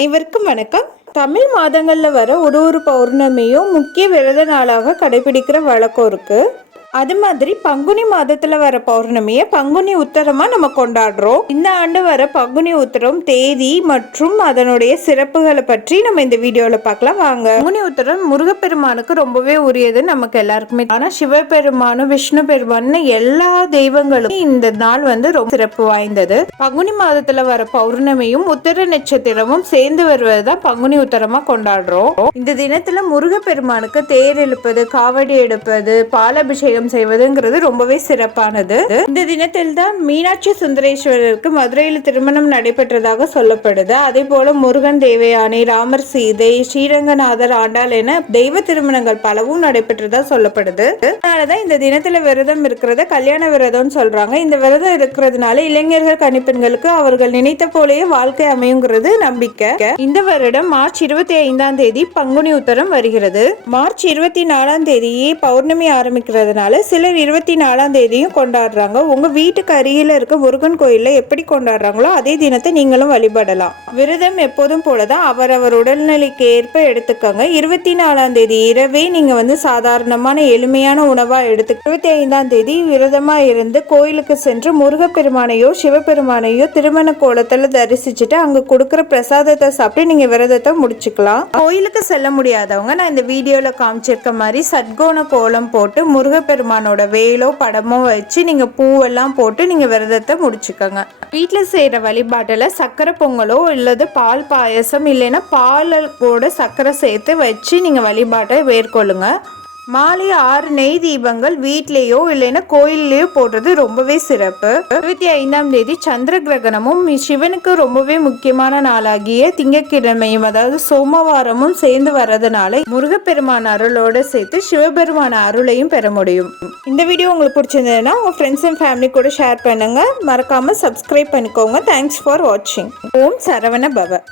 அனைவருக்கும் வணக்கம். தமிழ் மாதங்கள்ல வர ஒரு பௌர்ணமியும் முக்கிய விரத நாளாக கடைபிடிக்கிற வழக்கம் இருக்கு. அது மாதிரி பங்குனி மாதத்துல வர பௌர்ணமியை பங்குனி உத்தரமா நம்ம கொண்டாடுறோம். இந்த ஆண்டு வர பங்குனி உத்தரம் தேதி மற்றும் அதனுடைய சிறப்புகளை பற்றி நம்ம இந்த வீடியோல பார்க்கலாம் வாங்க. பங்குனி உத்தரம் முருகப்பெருமானுக்கு ரொம்பவே உரியது நமக்கு எல்லாருக்குமே. ஆனா சிவபெருமானும் விஷ்ணு பெருமான்னு எல்லா தெய்வங்களும் இந்த நாள் ரொம்ப சிறப்பு வாய்ந்தது. பங்குனி மாதத்துல வர பௌர்ணமியும் உத்தர நட்சத்திரமும் சேர்ந்து வருவதுதான் பங்குனி உத்தரமா கொண்டாடுறோம். இந்த தினத்துல முருகப்பெருமானுக்கு தேர் இழுப்பது, காவடி எடுப்பது, பாலாபிஷேகம் செய்வதுங்கிறது ரொம்பவே சிறப்பானது. இந்த தினத்தில் தான் மீனாட்சி சுந்தரேஸ்வரருக்கு மதுரையில் திருமணம் நடைபெற்றதாக சொல்லப்படுது. அதே போல முருகன் தேவயானி, ராமர் சீதை, ஸ்ரீரங்கநாதர் ஆண்டாள் என தெய்வ திருமணங்கள் பலவும் நடைபெற்றதா சொல்லப்படுது. அதனாலதான் இந்த தினத்துல விரதம் இருக்கிறத கல்யாண விரதம் சொல்றாங்க. இந்த விரதம் இருக்கிறதுனால இளைஞர்கள் கணிப்பெண்களுக்கு அவர்கள் நினைத்த போலேயே வாழ்க்கை அமையுங்கிறது நம்பிக்கை. இந்த வருடம் மார்ச் 25 பங்குனி உத்தரம் வருகிறது. மார்ச் 24 பௌர்ணமி ஆரம்பிக்கிறதுனால சிலர் 24 கொண்டாடுறாங்க. உங்க வீட்டுக்கு அருகில இருக்க முருகன் கோயில்ல எப்படி கொண்டாடுறாங்களோ அதே தினத்தை நீங்களும் வழிபடலாம். விரதம் எப்போதும் போலதான் அவரவர் உடல்நிலைக்கு ஏற்ப எடுத்துக்கோங்க. 24 இரவே நீங்க சாதாரணமான எளிமையான உணவா எடுத்து 25 விரதமா இருந்து கோயிலுக்கு சென்று முருகப்பெருமானையோ சிவபெருமானையோ திருமண கோலத்துல தரிசிச்சுட்டு அங்க கொடுக்கிற பிரசாதத்தை சாப்பிட்டு நீங்க விரதத்தை முடிச்சுக்கலாம். கோயிலுக்கு செல்ல முடியாதவங்க நான் இந்த வீடியோல காமிச்சிருக்க மாதிரி சத்கோண கோலம் போட்டு முருகப்பெருமானோட வேலோ படமோ வச்சு நீங்க பூவெல்லாம் போட்டு நீங்க விரதத்தை முடிச்சுக்கோங்க. வீட்டுல செய்யற வழிபாட்டுல சக்கரை பொங்கலோ இல்லது பால் பாயசம் இல்லைன்னா பாலோட சக்கரை சேர்த்து வச்சு நீங்க வழிபாட்டை மேற்கொள்ளுங்க. மாலை 6 நெய் தீபங்கள் வீட்லேயோ இல்லைன்னா கோயிலையோ போடுறது ரொம்பவே சிறப்பு. 25 சந்திர கிரகணமும் சிவனுக்கு ரொம்பவே முக்கியமான நாளாகிய திங்கட்கிழமையும் அதாவது சோமவாரமும் சேர்ந்து வர்றதுனால முருகப்பெருமான் அருளோட சேர்த்து சிவபெருமான அருளையும் பெற முடியும். இந்த வீடியோ உங்களுக்கு பிடிச்சிருந்ததுன்னா உங்க ஃப்ரெண்ட்ஸ் அண்ட் ஃபேமிலி கூட ஷேர் பண்ணுங்க. மறக்காம சப்ஸ்கிரைப் பண்ணிக்கோங்க. தேங்க்ஸ் ஃபார் வாட்சிங். ஓம் சரவண பவ.